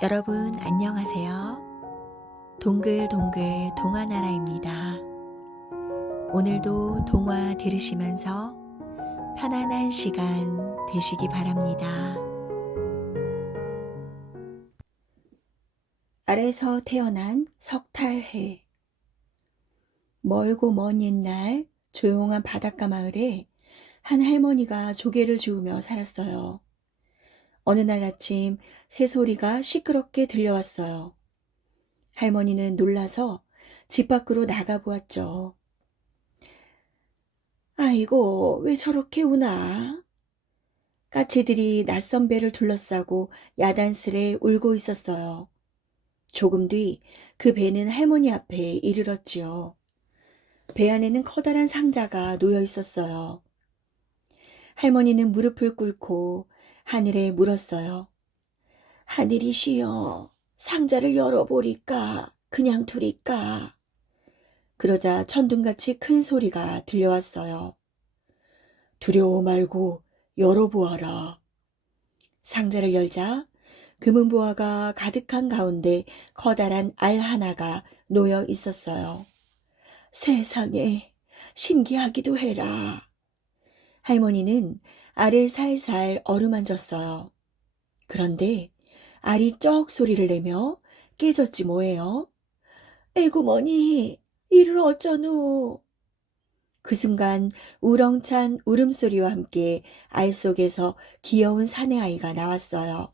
여러분 안녕하세요. 동글동글 동화나라입니다. 오늘도 동화 들으시면서 편안한 시간 되시기 바랍니다. 알에서 태어난 석탈해. 멀고 먼 옛날 조용한 바닷가 마을에 한 할머니가 조개를 주우며 살았어요. 어느 날 아침 새소리가 시끄럽게 들려왔어요. 할머니는 놀라서 집 밖으로 나가보았죠. 아이고, 왜 저렇게 우나? 까치들이 낯선 배를 둘러싸고 야단스레 울고 있었어요. 조금 뒤 그 배는 할머니 앞에 이르렀지요. 배 안에는 커다란 상자가 놓여 있었어요. 할머니는 무릎을 꿇고 하늘에 물었어요. 하늘이시여, 상자를 열어보리까? 그냥 두리까? 그러자 천둥같이 큰 소리가 들려왔어요. 두려워 말고 열어보아라. 상자를 열자 금은보화가 가득한 가운데 커다란 알 하나가 놓여 있었어요. 세상에, 신기하기도 해라. 할머니는 알을 살살 어루만졌어요. 그런데 알이 쩍 소리를 내며 깨졌지 뭐예요. 에구머니, 이를 어쩌누? 그 순간 우렁찬 울음소리와 함께 알 속에서 귀여운 사내아이가 나왔어요.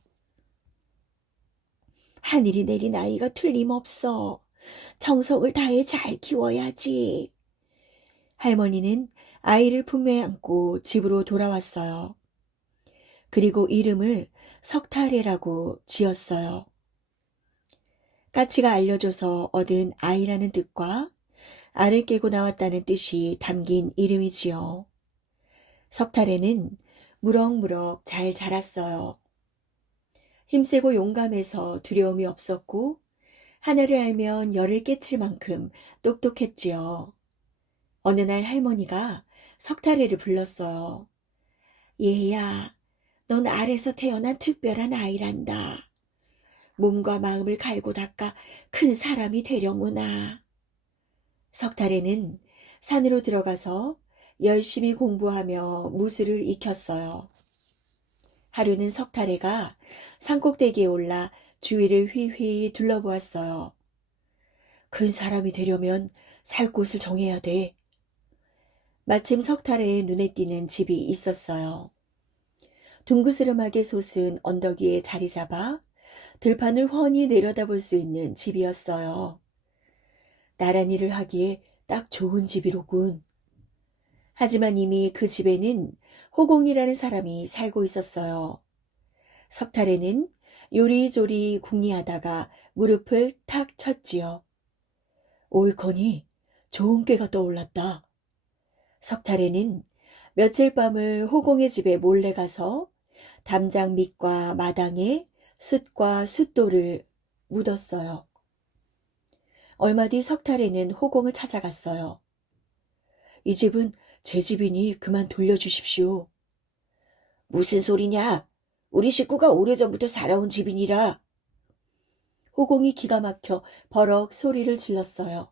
하늘이 내린 아이가 틀림없어. 정성을 다해 잘 키워야지. 할머니는 아이를 품에 안고 집으로 돌아왔어요. 그리고 이름을 석탈해라고 지었어요. 까치가 알려줘서 얻은 아이라는 뜻과 알을 깨고 나왔다는 뜻이 담긴 이름이지요. 석탈에는 무럭무럭 잘 자랐어요. 힘세고 용감해서 두려움이 없었고 하나를 알면 열을 깨칠 만큼 똑똑했지요. 어느 날 할머니가 석탈이를 불렀어요. 얘야, 넌 알에서 태어난 특별한 아이란다. 몸과 마음을 갈고 닦아 큰 사람이 되려무나. 석탈에는 산으로 들어가서 열심히 공부하며 무술을 익혔어요. 하루는 석탈해가 산꼭대기에 올라 주위를 휘휘 둘러보았어요. 큰 사람이 되려면 살 곳을 정해야 돼. 마침 석탈해의 눈에 띄는 집이 있었어요. 둥그스름하게 솟은 언덕 위에 자리 잡아 들판을 훤히 내려다볼 수 있는 집이었어요. 나란히를 하기에 딱 좋은 집이로군. 하지만 이미 그 집에는 호공이라는 사람이 살고 있었어요. 석탈에는 요리조리 궁리하다가 무릎을 탁 쳤지요. 옳거니 좋은 꾀가 떠올랐다. 석탈에는 며칠 밤을 호공의 집에 몰래 가서 담장 밑과 마당에 숯과 숯돌을 묻었어요. 얼마 뒤 석탈에는 호공을 찾아갔어요. 이 집은 제 집이니 그만 돌려주십시오. 무슨 소리냐? 우리 식구가 오래전부터 살아온 집이니라. 호공이 기가 막혀 버럭 소리를 질렀어요.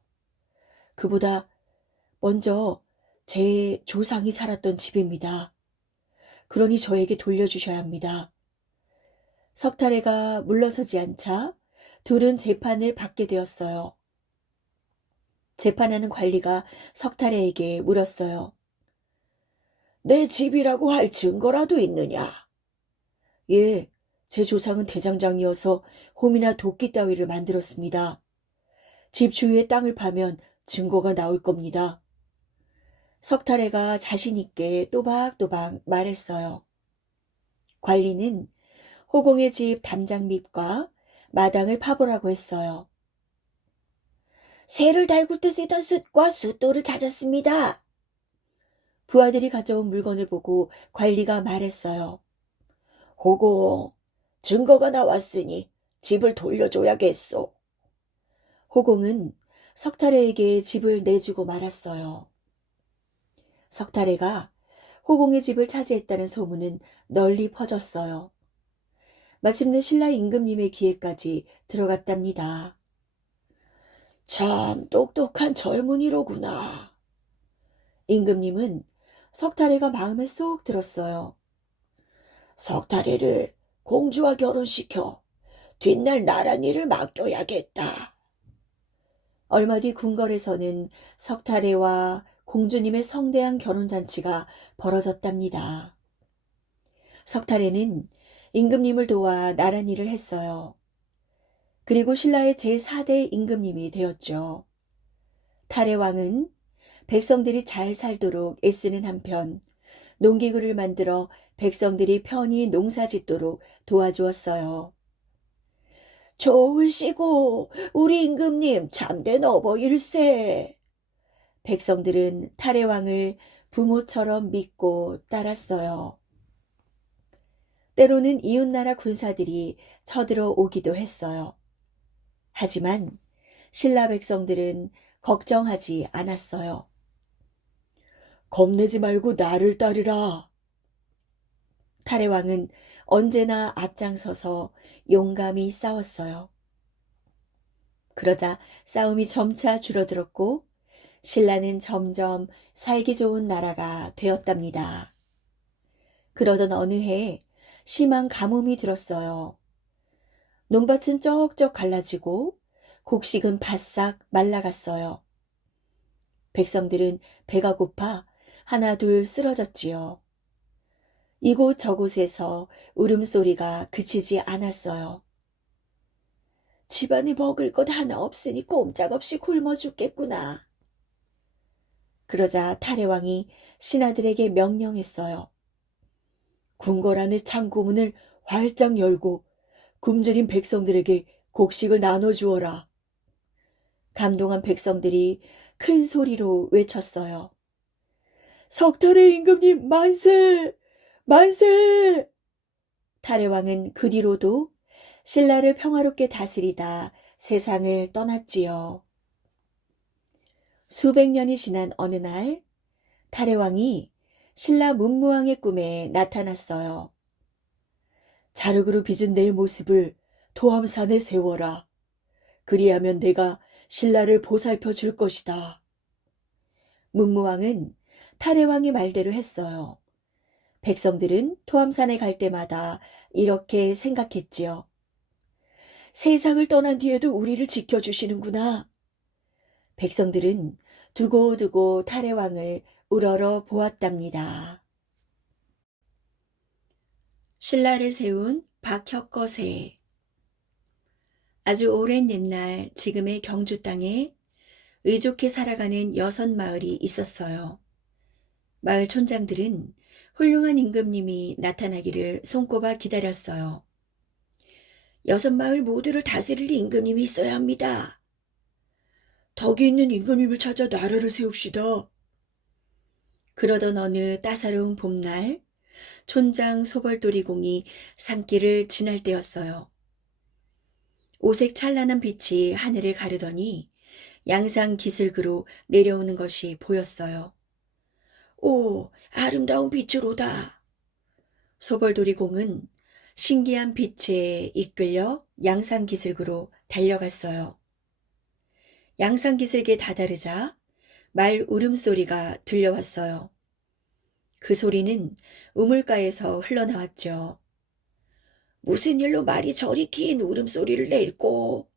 그보다 먼저 제 조상이 살았던 집입니다. 그러니 저에게 돌려주셔야 합니다. 석탈해가 물러서지 않자 둘은 재판을 받게 되었어요. 재판하는 관리가 석탈해에게 물었어요. 내 집이라고 할 증거라도 있느냐? 예, 제 조상은 대장장이어서 홈이나 도끼 따위를 만들었습니다. 집 주위의 땅을 파면 증거가 나올 겁니다. 석탈해가 자신 있게 또박또박 말했어요. 관리는 호공의 집 담장 밑과 마당을 파보라고 했어요. 새를 달굴 때 쓰던 숯과 숯돌을 찾았습니다. 부하들이 가져온 물건을 보고 관리가 말했어요. 호공, 증거가 나왔으니 집을 돌려줘야겠소. 호공은 석탈해에게 집을 내주고 말았어요. 석탈해가 호공의 집을 차지했다는 소문은 널리 퍼졌어요. 마침내 신라 임금님의 귀에까지 들어갔답니다. 참 똑똑한 젊은이로구나. 임금님은 석탈해가 마음에 쏙 들었어요. 석탈해를 공주와 결혼시켜 뒷날 나란히를 맡겨야겠다. 얼마 뒤 궁궐에서는 석탈해와 공주님의 성대한 결혼잔치가 벌어졌답니다. 석탈해는 임금님을 도와 나란히를 했어요. 그리고 신라의 제4대 임금님이 되었죠. 탈해왕은 백성들이 잘 살도록 애쓰는 한편 농기구를 만들어 백성들이 편히 농사짓도록 도와주었어요. 좋으시고 우리 임금님 참된 어버일세. 백성들은 탈해왕을 부모처럼 믿고 따랐어요. 때로는 이웃나라 군사들이 쳐들어오기도 했어요. 하지만 신라 백성들은 걱정하지 않았어요. 겁내지 말고 나를 따르라. 탈해왕은 언제나 앞장서서 용감히 싸웠어요. 그러자 싸움이 점차 줄어들었고 신라는 점점 살기 좋은 나라가 되었답니다. 그러던 어느 해 심한 가뭄이 들었어요. 논밭은 쩍쩍 갈라지고 곡식은 바싹 말라갔어요. 백성들은 배가 고파 하나 둘 쓰러졌지요. 이곳 저곳에서 울음소리가 그치지 않았어요. 집안에 먹을 것 하나 없으니 꼼짝없이 굶어 죽겠구나. 그러자 탈해왕이 신하들에게 명령했어요. 궁궐 안의 창고문을 활짝 열고 굶주린 백성들에게 곡식을 나눠주어라. 감동한 백성들이 큰 소리로 외쳤어요. 석탈해 임금님 만세! 만세! 탈해왕은 그 뒤로도 신라를 평화롭게 다스리다 세상을 떠났지요. 수백 년이 지난 어느 날 탈해왕이 신라 문무왕의 꿈에 나타났어요. 자륵으로 빚은 내 모습을 도암산에 세워라. 그리하면 내가 신라를 보살펴 줄 것이다. 문무왕은 탈해왕의 말대로 했어요. 백성들은 토암산에 갈 때마다 이렇게 생각했지요. 세상을 떠난 뒤에도 우리를 지켜주시는구나. 백성들은 두고두고 탈해왕을 우러러 보았답니다. 신라를 세운 박혁거세. 아주 오랜 옛날 지금의 경주 땅에 의족해 살아가는 6마을이 있었어요. 마을 촌장들은 훌륭한 임금님이 나타나기를 손꼽아 기다렸어요. 6마을 모두를 다스릴 임금님이 있어야 합니다. 덕이 있는 임금님을 찾아 나라를 세웁시다. 그러던 어느 따사로운 봄날 촌장 소벌도리공이 산길을 지날 때였어요. 오색 찬란한 빛이 하늘을 가르더니 양상 기슭으로 내려오는 것이 보였어요. 오, 아름다운 빛으로다. 소벌도리공은 신기한 빛에 이끌려 양상 기슭으로 달려갔어요. 양상 기슭에 다다르자 말 울음소리가 들려왔어요. 그 소리는 우물가에서 흘러나왔죠. 무슨 일로 말이 저리 긴 울음소리를 낼꼬?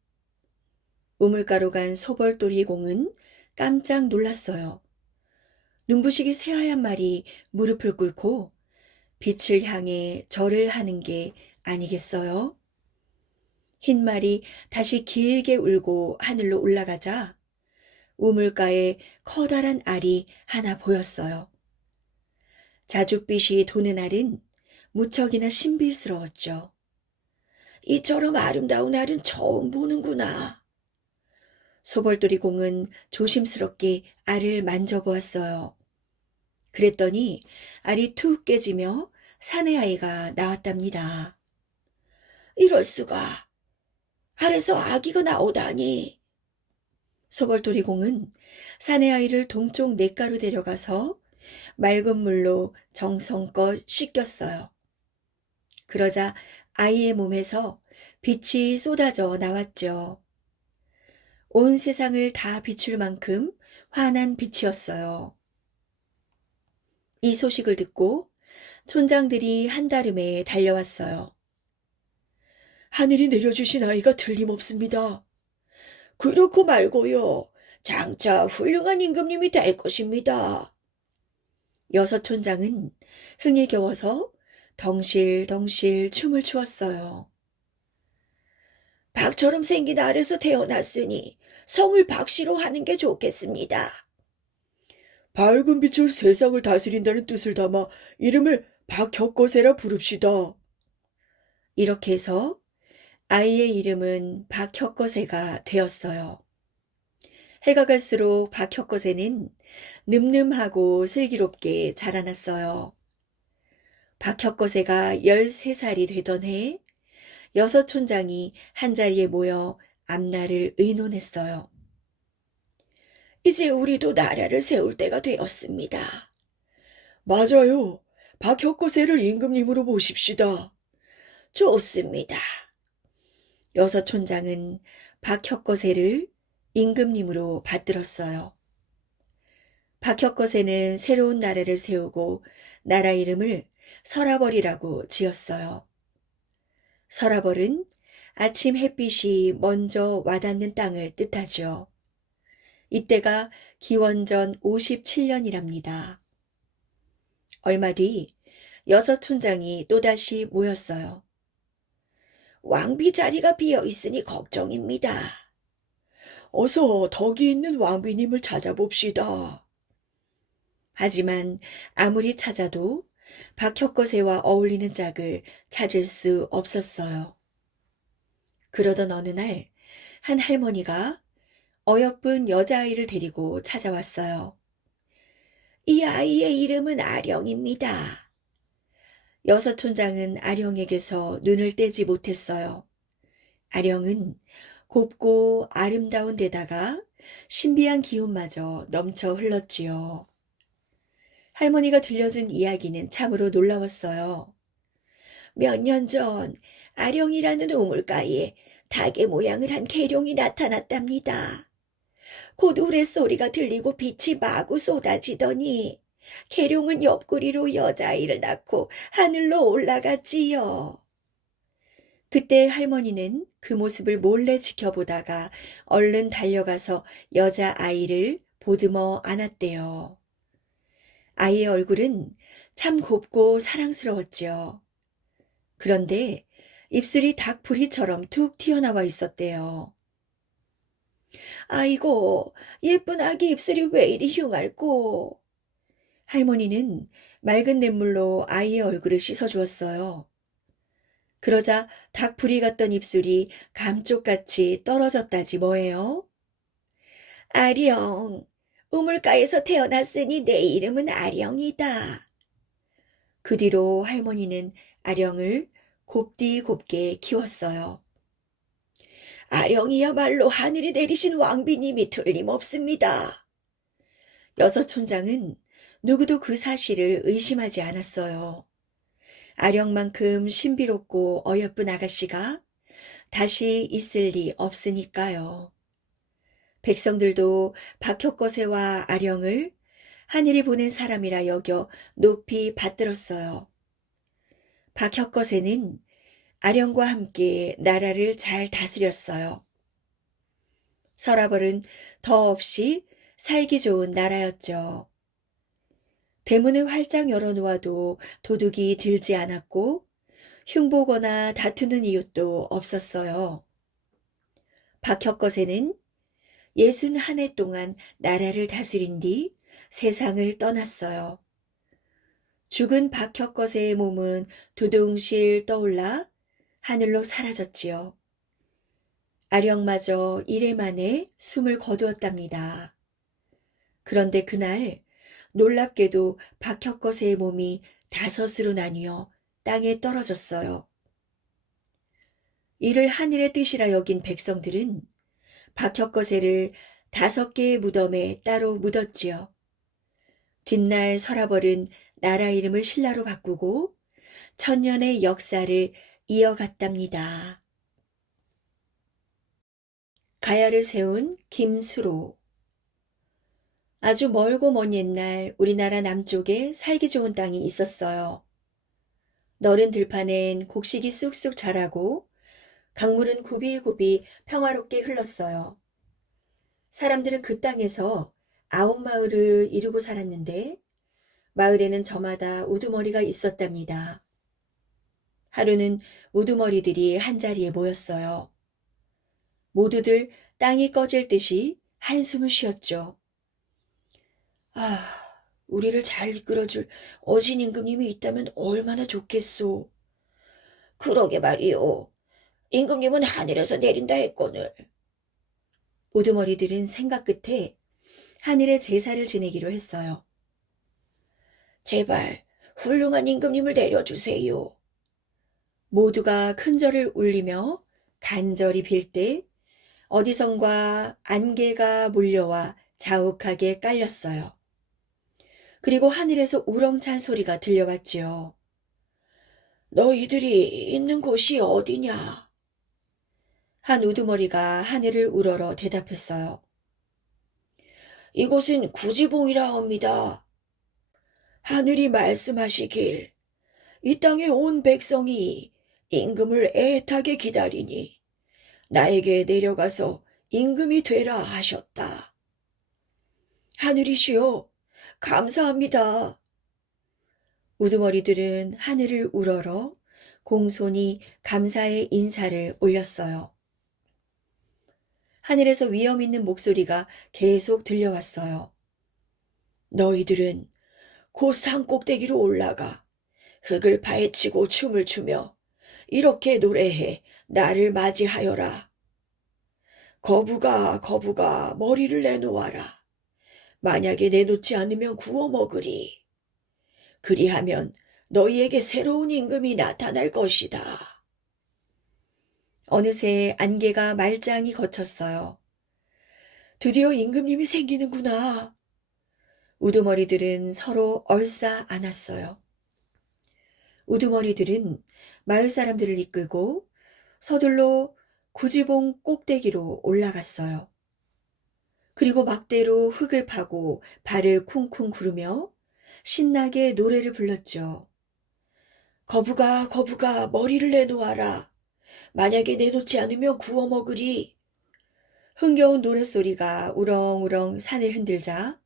우물가로 간 소벌도리공은 깜짝 놀랐어요. 눈부시게 새하얀 말이 무릎을 꿇고 빛을 향해 절을 하는 게 아니겠어요? 흰 말이 다시 길게 울고 하늘로 올라가자 우물가에 커다란 알이 하나 보였어요. 자줏빛이 도는 알은 무척이나 신비스러웠죠. 이처럼 아름다운 알은 처음 보는구나. 소벌도리공은 조심스럽게 알을 만져보았어요. 그랬더니 알이 툭 깨지며 사내 아이가 나왔답니다. 이럴 수가. 알에서 아기가 나오다니. 소벌도리공은 사내 아이를 동쪽 냇가로 데려가서 맑은 물로 정성껏 씻겼어요. 그러자 아이의 몸에서 빛이 쏟아져 나왔죠. 온 세상을 다 비출 만큼 환한 빛이었어요. 이 소식을 듣고 촌장들이 한달음에 달려왔어요. 하늘이 내려주신 아이가 틀림없습니다. 그렇고 말고요. 장차 훌륭한 임금님이 될 것입니다. 여섯 촌장은 흥에 겨워서 덩실덩실 춤을 추었어요. 박처럼 생긴 알에서 태어났으니 성을 박씨로 하는 게 좋겠습니다. 밝은 빛을 세상을 다스린다는 뜻을 담아 이름을 박혁거세라 부릅시다. 이렇게 해서 아이의 이름은 박혁거세가 되었어요. 해가 갈수록 박혁거세는 늠름하고 슬기롭게 자라났어요. 박혁거세가 13살이 되던 해 여섯 촌장이 한자리에 모여 앞날을 의논했어요. 이제 우리도 나라를 세울 때가 되었습니다. 맞아요. 박혁거세를 임금님으로 모십시다. 좋습니다. 여섯 촌장은 박혁거세를 임금님으로 받들었어요. 박혁거세는 새로운 나라를 세우고 나라 이름을 서라벌이라고 지었어요. 서라벌은 아침 햇빛이 먼저 와닿는 땅을 뜻하죠. 이때가 기원전 57년이랍니다. 얼마 뒤 여섯 촌장이 또다시 모였어요. 왕비 자리가 비어 있으니 걱정입니다. 어서 덕이 있는 왕비님을 찾아봅시다. 하지만 아무리 찾아도 박혁거세와 어울리는 짝을 찾을 수 없었어요. 그러던 어느 날 한 할머니가 어여쁜 여자아이를 데리고 찾아왔어요. 이 아이의 이름은 아령입니다. 여섯 촌장은 아령에게서 눈을 떼지 못했어요. 아령은 곱고 아름다운 데다가 신비한 기운마저 넘쳐 흘렀지요. 할머니가 들려준 이야기는 참으로 놀라웠어요. 몇 년 전 아령이라는 우물가에 닭의 모양을 한 계룡이 나타났답니다. 곧 우레소리가 들리고 빛이 마구 쏟아지더니 계룡은 옆구리로 여자아이를 낳고 하늘로 올라갔지요. 그때 할머니는 그 모습을 몰래 지켜보다가 얼른 달려가서 여자아이를 보듬어 안았대요. 아이의 얼굴은 참 곱고 사랑스러웠지요. 그런데 입술이 닭부리처럼 툭 튀어나와 있었대요. 아이고, 예쁜 아기 입술이 왜 이리 흉할꼬? 할머니는 맑은 냇물로 아이의 얼굴을 씻어주었어요. 그러자 닭부리 같던 입술이 감쪽같이 떨어졌다지 뭐예요? 아령, 우물가에서 태어났으니 내 이름은 아령이다. 그 뒤로 할머니는 아령을 곱디 곱게 키웠어요. 아령이야말로 하늘이 내리신 왕비님이 틀림없습니다. 여섯 촌장은 누구도 그 사실을 의심하지 않았어요. 아령만큼 신비롭고 어여쁜 아가씨가 다시 있을 리 없으니까요. 백성들도 박혁거세와 아령을 하늘이 보낸 사람이라 여겨 높이 받들었어요. 박혁거세는 아령과 함께 나라를 잘 다스렸어요. 서라벌은 더없이 살기 좋은 나라였죠. 대문을 활짝 열어놓아도 도둑이 들지 않았고 흉보거나 다투는 이웃도 없었어요. 박혁거세는 61해 동안 나라를 다스린 뒤 세상을 떠났어요. 죽은 박혁거세의 몸은 두둥실 떠올라 하늘로 사라졌지요. 아령마저 이래 만에 숨을 거두었답니다. 그런데 그날 놀랍게도 박혁거세의 몸이 5으로 나뉘어 땅에 떨어졌어요. 이를 하늘의 뜻이라 여긴 백성들은 박혁거세를 5개의 무덤에 따로 묻었지요. 뒷날 서라벌은 나라 이름을 신라로 바꾸고 천년의 역사를 이어갔답니다. 가야를 세운 김수로. 아주 멀고 먼 옛날 우리나라 남쪽에 살기 좋은 땅이 있었어요. 너른 들판엔 곡식이 쑥쑥 자라고 강물은 굽이굽이 평화롭게 흘렀어요. 사람들은 그 땅에서 9마을을 이루고 살았는데 마을에는 저마다 우두머리가 있었답니다. 하루는 우두머리들이 한자리에 모였어요. 모두들 땅이 꺼질 듯이 한숨을 쉬었죠. 아, 우리를 잘 이끌어줄 어진 임금님이 있다면 얼마나 좋겠소. 그러게 말이오. 임금님은 하늘에서 내린다 했거늘. 우두머리들은 생각 끝에 하늘에 제사를 지내기로 했어요. 제발 훌륭한 임금님을 내려주세요. 모두가 큰절을 울리며 간절히 빌 때 어디선가 안개가 몰려와 자욱하게 깔렸어요. 그리고 하늘에서 우렁찬 소리가 들려왔지요. 너희들이 있는 곳이 어디냐? 한 우두머리가 하늘을 우러러 대답했어요. 이곳은 구지봉이라옵니다. 하늘이 말씀하시길 이 땅에 온 백성이 임금을 애타게 기다리니 나에게 내려가서 임금이 되라 하셨다. 하늘이시여, 감사합니다. 우두머리들은 하늘을 우러러 공손히 감사의 인사를 올렸어요. 하늘에서 위엄 있는 목소리가 계속 들려왔어요. 너희들은 곧 산 꼭대기로 올라가 흙을 파헤치고 춤을 추며 이렇게 노래해 나를 맞이하여라. 거부가 거부가 머리를 내놓아라. 만약에 내놓지 않으면 구워 먹으리. 그리하면 너희에게 새로운 임금이 나타날 것이다. 어느새 안개가 말짱이 걷혔어요. 드디어 임금님이 생기는구나. 우두머리들은 서로 얼싸 안았어요. 우두머리들은 마을 사람들을 이끌고 서둘러 구지봉 꼭대기로 올라갔어요. 그리고 막대로 흙을 파고 발을 쿵쿵 구르며 신나게 노래를 불렀죠. 거부가 거부가 머리를 내놓아라. 만약에 내놓지 않으면 구워 먹으리. 흥겨운 노랫소리가 우렁우렁 산을 흔들자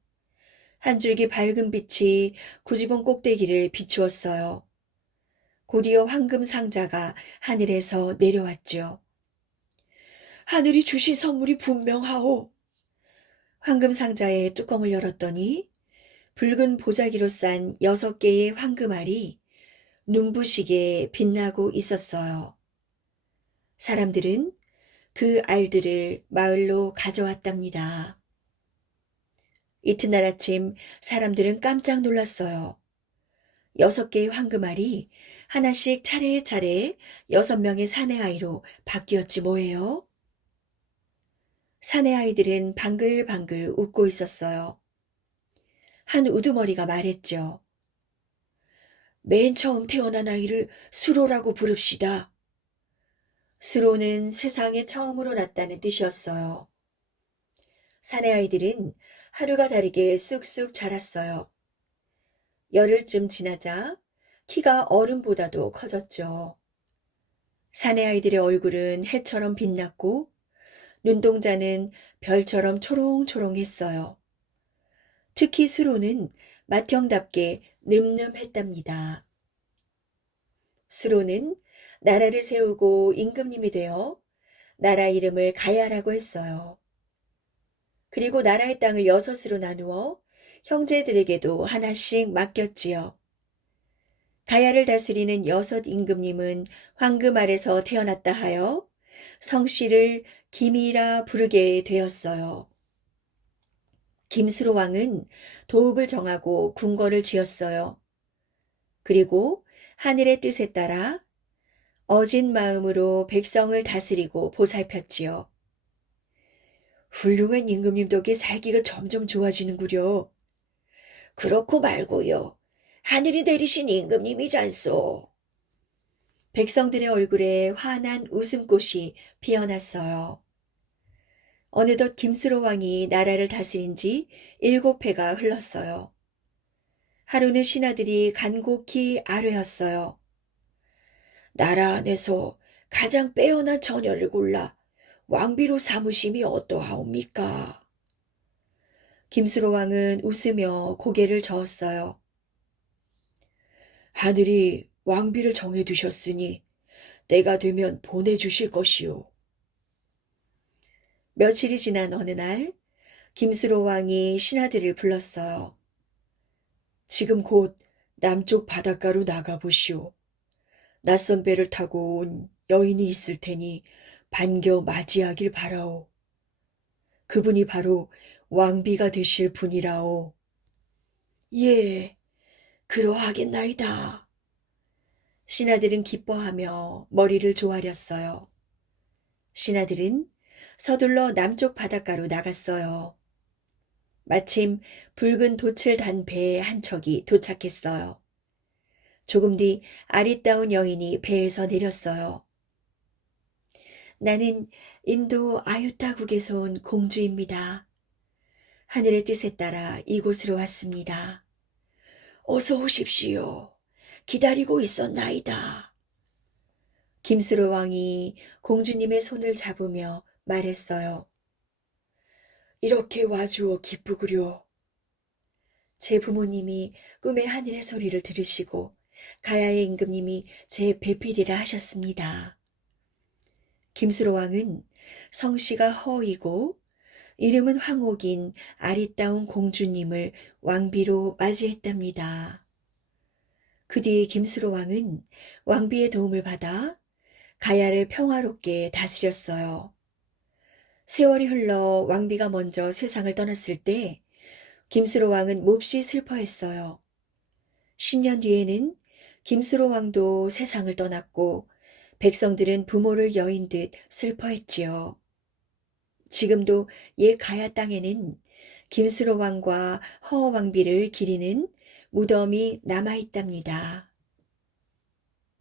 한 줄기 밝은 빛이 구지봉 꼭대기를 비추었어요. 곧이어 황금 상자가 하늘에서 내려왔죠. 하늘이 주신 선물이 분명하오. 황금 상자의 뚜껑을 열었더니 붉은 보자기로 싼 6개의 황금알이 눈부시게 빛나고 있었어요. 사람들은 그 알들을 마을로 가져왔답니다. 이튿날 아침 사람들은 깜짝 놀랐어요. 6개의 황금알이 하나씩 차례차례 6명의 사내 아이로 바뀌었지 뭐예요? 사내 아이들은 방글방글 웃고 있었어요. 한 우두머리가 말했죠. 맨 처음 태어난 아이를 수로라고 부릅시다. 수로는 세상에 처음으로 났다는 뜻이었어요. 사내 아이들은 하루가 다르게 쑥쑥 자랐어요. 열흘쯤 지나자 키가 어른보다도 커졌죠. 사내 아이들의 얼굴은 해처럼 빛났고 눈동자는 별처럼 초롱초롱했어요. 특히 수로는 맏형답게 늠름했답니다. 수로는 나라를 세우고 임금님이 되어 나라 이름을 가야라고 했어요. 그리고 나라의 땅을 6으로 나누어 형제들에게도 하나씩 맡겼지요. 가야를 다스리는 6 임금님은 황금 알에서 태어났다 하여 성씨를 김이라 부르게 되었어요. 김수로 왕은 도읍을 정하고 궁궐을 지었어요. 그리고 하늘의 뜻에 따라 어진 마음으로 백성을 다스리고 보살폈지요. 훌륭한 임금님 덕에 살기가 점점 좋아지는구려. 그렇고 말고요. 하늘이 내리신 임금님이잖소. 백성들의 얼굴에 환한 웃음꽃이 피어났어요. 어느덧 김수로 왕이 나라를 다스린 지 7해가 흘렀어요. 하루는 신하들이 간곡히 아뢰었어요. 나라 안에서 가장 빼어난 처녀를 골라 왕비로 삼으심이 어떠하옵니까? 김수로 왕은 웃으며 고개를 저었어요. 하늘이 왕비를 정해두셨으니 때가 되면 보내주실 것이오. 며칠이 지난 어느 날 김수로 왕이 신하들을 불렀어요. 지금 곧 남쪽 바닷가로 나가보시오. 낯선 배를 타고 온 여인이 있을 테니 반겨 맞이하길 바라오. 그분이 바로 왕비가 되실 분이라오. 예, 그러하겠나이다. 신하들은 기뻐하며 머리를 조아렸어요. 신하들은 서둘러 남쪽 바닷가로 나갔어요. 마침 붉은 돛을 단 배 한 척이 도착했어요. 조금 뒤 아리따운 여인이 배에서 내렸어요. 나는 인도 아유타국에서 온 공주입니다. 하늘의 뜻에 따라 이곳으로 왔습니다. 어서 오십시오. 기다리고 있었나이다. 김수로 왕이 공주님의 손을 잡으며 말했어요. 이렇게 와주어 기쁘구려. 제 부모님이 꿈의 하늘의 소리를 들으시고 가야의 임금님이 제 배필이라 하셨습니다. 김수로 왕은 성씨가 허이고 이름은 황옥인 아리따운 공주님을 왕비로 맞이했답니다. 그 뒤 김수로 왕은 왕비의 도움을 받아 가야를 평화롭게 다스렸어요. 세월이 흘러 왕비가 먼저 세상을 떠났을 때 김수로 왕은 몹시 슬퍼했어요. 10년 뒤에는 김수로 왕도 세상을 떠났고 백성들은 부모를 여인 듯 슬퍼했지요. 지금도 옛 가야 땅에는 김수로 왕과 허 왕비를 기리는 무덤이 남아 있답니다.